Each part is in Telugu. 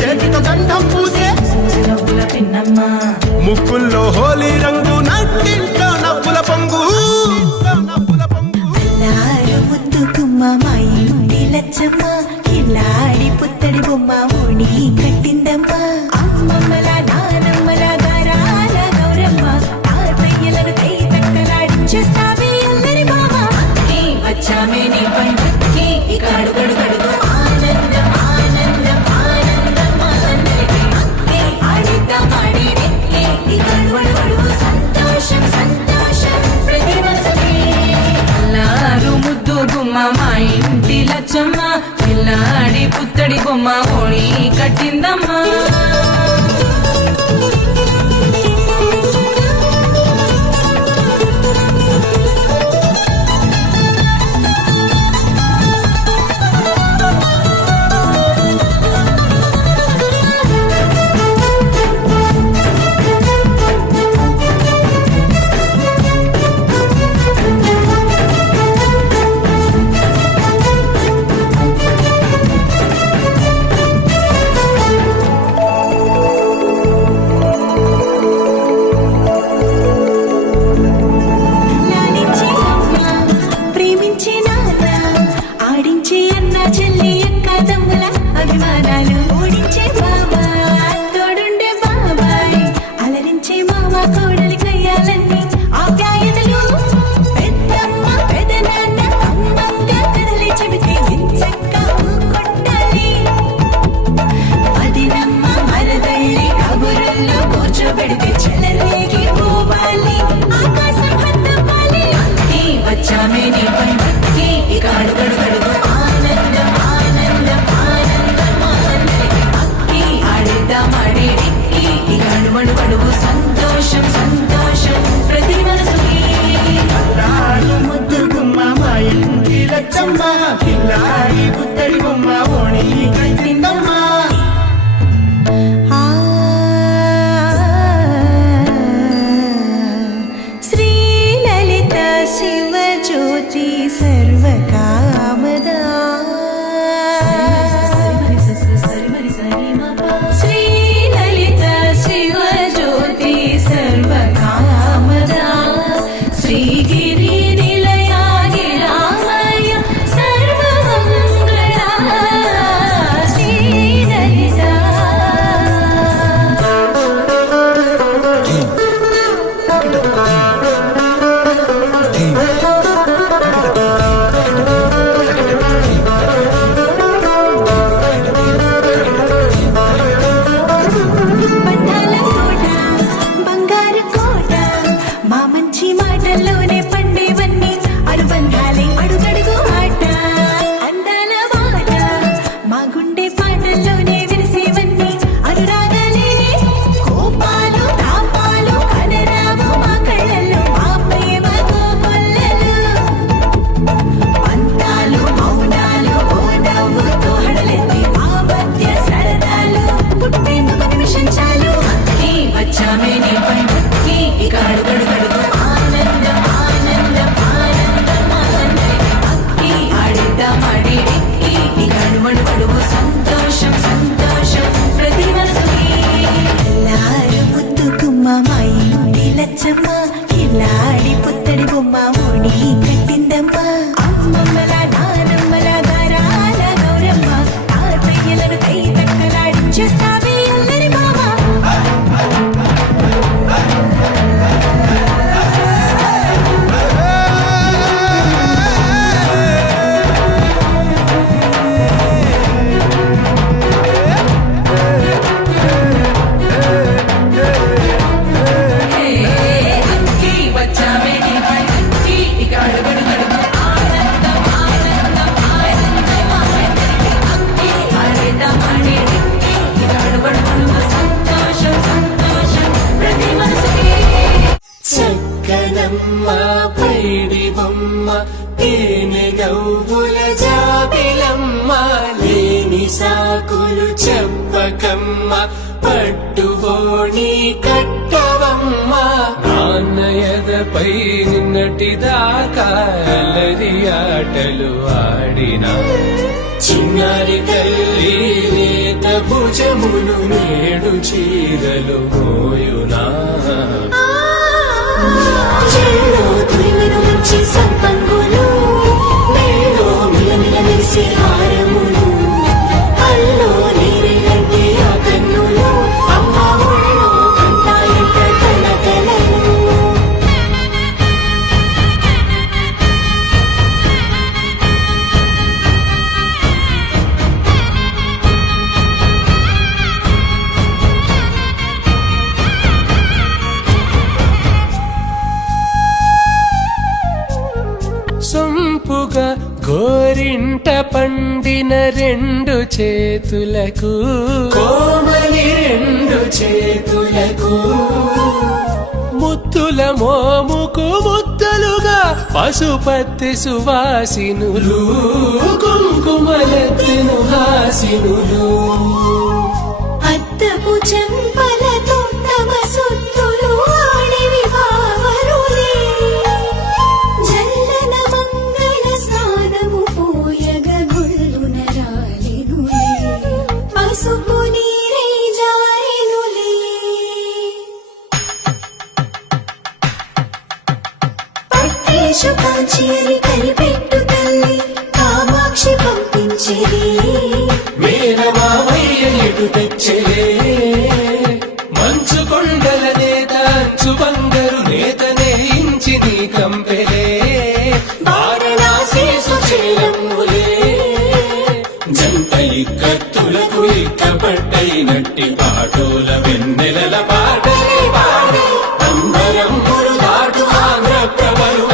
చేతితో గంధం పూసే ముక్కుల్లో హోలీ రంగు నట్టింట్లో నవ్వుల పొంగు మా ఇంటి లచ్చమ్మ కిల్లాడి పుత్తడి బొమ్మ ఓణి కట్టిందమ్మా అమ్మమ్మల నానమ్మల గారాల గౌరమ్మ తాతయ్యలను కై తక్కలాడించేస్తావే అల్లరి మామ వచ్చామే నీ పండుగకి ఇక అడుగడు గడుగు ఆనందం ఆనందం ఆనందం అందరికీ అక్కే ఆడిద్దాం ఆడిడే ఇక అడుగడు గడుగు సంతోషం సంతోషం ప్రతి మనసుకి అల్లారు ముద్దు గుమ్మ మా ఇంటి లచ్చమ్మ పిల్లాడి పుత్తడి బొమ్మ ఓణి కట్టిందమ్మా సంతోషం సంతోషం ప్రతి మనసుకి ముద్దు గుమ్మ మా ఇంటి లచ్చమ్మ కిల్లాడి పుత్తడి బొమ్మ ఓణి కట్టిందమ్మా శ్రీ లలిత శివ జ్యోతి సర్వకామదా సంతోషం సంతోషం ప్రతి మనసుకి అల్లారు ముద్దు గుమ్మ మా ఇంటి లచ్చమ్మ కిల్లాడి పుత్తడి బొమ్మ ఓణి కట్టిందమ్మా అమ్మమ్మల నానమ్మల గారాల గౌరమ్మ తాతయ్యలను కై తక్కలాడించేస్తావే అల్లరి మామ పైడి బొమ్మ తేనె గవ్వుల జాబిలమ్మ లేని సాకులు చెప్పకమ్మ పట్టుబోణి కట్టవమ్మ నాన్నయదపై నిన్నటిదాకా అల్లరి ఆటలు ఆడిన చిన్నారి తల్లి భుజములు నేడు చీరలు మోయునా చెల్లో తురిమెను మంచి సంపంగులు మేలో మిలమిల మెరిసే హారములు అల్లో నీరెలంటే ఆ కన్నులు అమ్మ ఒళ్ళో కంటాయంట కలకలను సొంపుగా గోరింట పండిన రెండు చేతులకు కోమలి రెండు చేతులకు ముత్తుల మోముకు ముద్దలుగా పశుపతి సువాసినులు కుంకుమలెత్తిను హాసినులు అద్దపు చెంపలతో తమ సుత్తులు ఆడివి భావరులే జల్లన మంగళ స్నానము పోయగ గుళ్ళున రాలినులే పసుపు నీరే జారినులే పట్టేశు కాంచియని కనిపెట్టు తల్లి కామాక్షి పంపించేది మేనమామయ్య ఎటు తెచ్చలే మంచు కొండల నేత అంచు బంగారు నేతనే ఇంచి నీ కంపెలే వారణాసి సుచేలమ్ములే జంట ఇక్కత్తులకు ఇక్కపట్టైనట్టి పాటోల వెన్నెలల పాటలే పాడే అంబరమ్ములు దాటు ఆంధ్ర ప్రభలు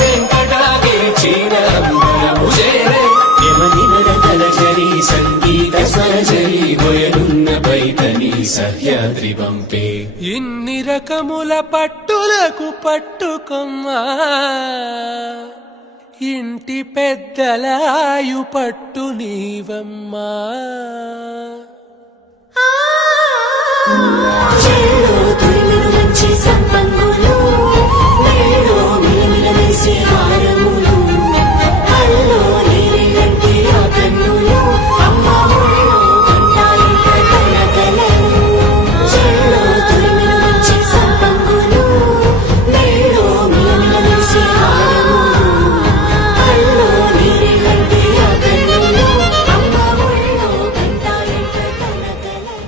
వెంకటాగే చీర అంబరము చేరే యమని నడకల జరి సంగీత స్వరజరి గొయలున్న బయటని సహ్యాద్రి పంపే ఇన్ని రకముల పట్టులకు పట్టుకొమ్మా ఇంటి పెద్దలాయు పట్టు నీవమ్మా చెల్లో తురిమెను మంచి సంపంగులు మేలో మిలమిల మెరిసే హారములు అల్లో నీరెలంటే ఆ కన్నులు అమ్మ ఒళ్ళో కంటాయంట కలకలను చెల్లో తురిమెను మంచి సంపంగులు మేలో మిలమిల మెరిసే హారములు అల్లో నీరెలంటే ఆ కన్నులు అమ్మ ఒళ్ళో కంటాయంట కలకలను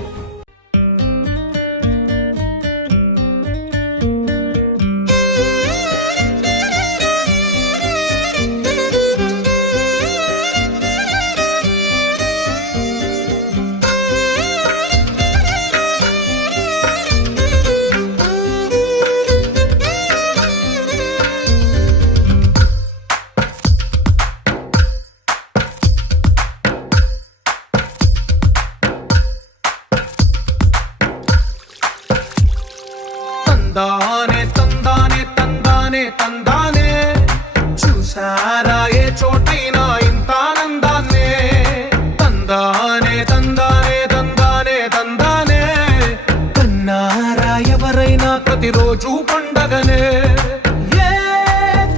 తందానే తందానే తందానే తందానే చూసారా ఏ చోటైనా ఇంత ఆనందాన్నే తందానే తందానే తందానే తందానే కన్నారా ఎవరైనా ప్రతిరోజు పండగనే ఏ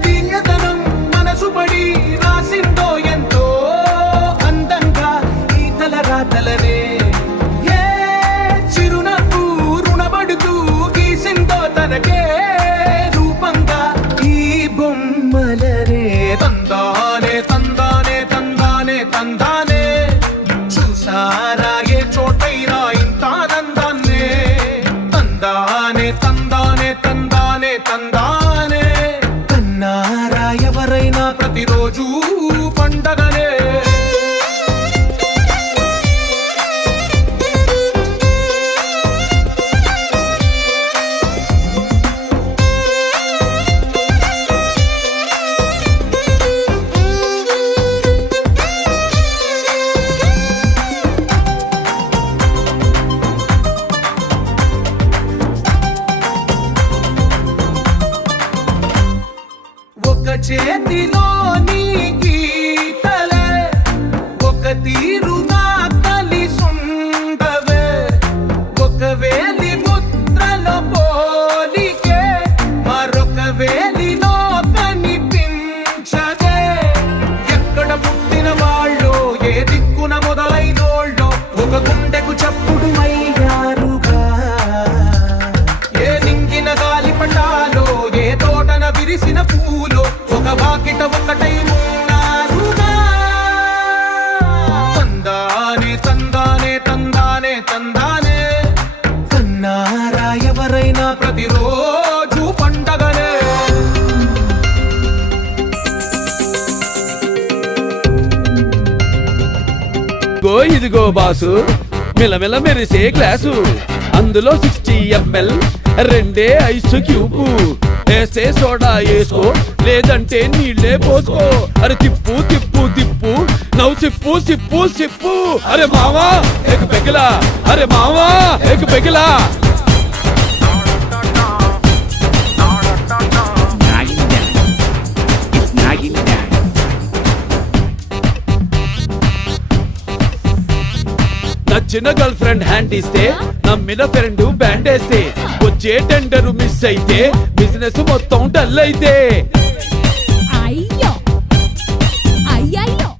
తీయదనం మనసు పడి రాసిందో ఎంతో అందంగా ఈ తల రాతలనే ఏ చిరునవ్వు రుణపడుతూ గీసిందో తనకే రూపంగా ఈ బొమ్మలనే తందానే తందానే తందానే తందానే చూసారా ఏ చోటైనా ఇంత ఆనందాన్నే తందానే తందానే తందానే తందానే కన్నారా ఎవరైనా ప్రతిరోజు పండగనే ఒక చేతిలో నీ గీత ఇదిగో బాసు మిలమిల మెరిసే గ్లాసు అందులో 60 ml రెండే ఐస్ క్యూబు వేసే సోడా వేసుకో లేదంటే నీళ్ళే పోసుకో అరే తిప్పు తిప్పు తిప్పు నవ్వు సిప్పు సిప్పు సిప్పు అరే మావా ఏక పెగిలా అరే మావా ఏక పెగిలా నచ్చిన గర్ల్ ఫ్రెండ్ హ్యాండ్ ఇస్తే నమ్మిన ఫ్రెండ్ బ్యాండ్ వేస్తే వచ్చే టెండర్ మిస్ అయితే బిజినెస్ మొత్తం డల్ అయితే అయ్యో అయ్యయ్యో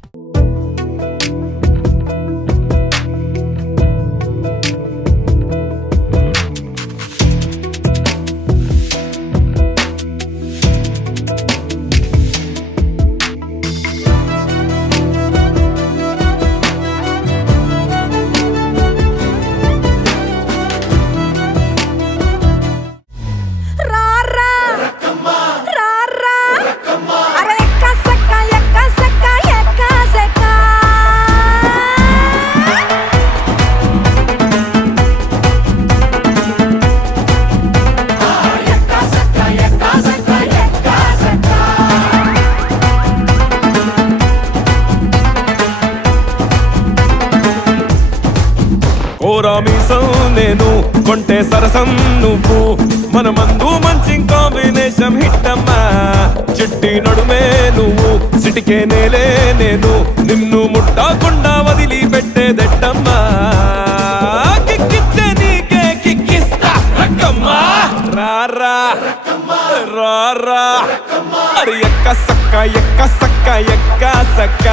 కోరామీసం నేను కొంటే సరసం నువ్వు మన మందు మంచి కాంబినేషన్ హిట్ అమ్మా చిట్టి నడుమే నువ్వు సిటికే నేలే నేను నిన్ను ముట్టకుండా వదిలి పెట్టేదట్టమ్మా కిక్కిస్తే నీకే కిక్కిస్తా రక్కమ్మా రారా రారా అరే ఎక్క సక్క ఎక్క సక్క ఎక్క సక్క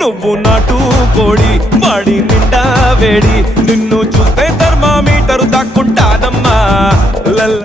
నువ్వు నాటు కోడి వాడి నిండా వేడి నిన్ను చూస్తే థర్మామీటరు దాక్కుంటాదమ్మా లల్ల